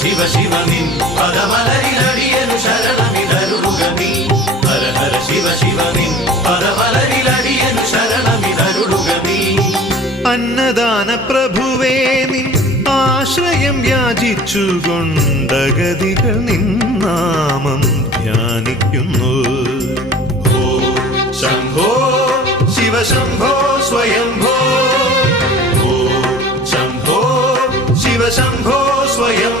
ശിവ ശിവ നിൻ പദമലരിലടിയനു ശരണമിതരുളുകമീ. ഹര ഹര ശിവ ശിവ നിൻ പദമലരിലടിയനു ശരണമിതരുളുകമീ. അന്നദാന പ്രഭുവേ നിൻ ആശ്രയം യാചിച്ചുകൊണ്ടഗതികൾ നിന്നാമം ധ്യാനിക്കുന്നു. ശംഭോ ശിവ ശംഭോ സ്വയംഭോ. ശംഭോ ശിവ ശംഭോ സ്വയം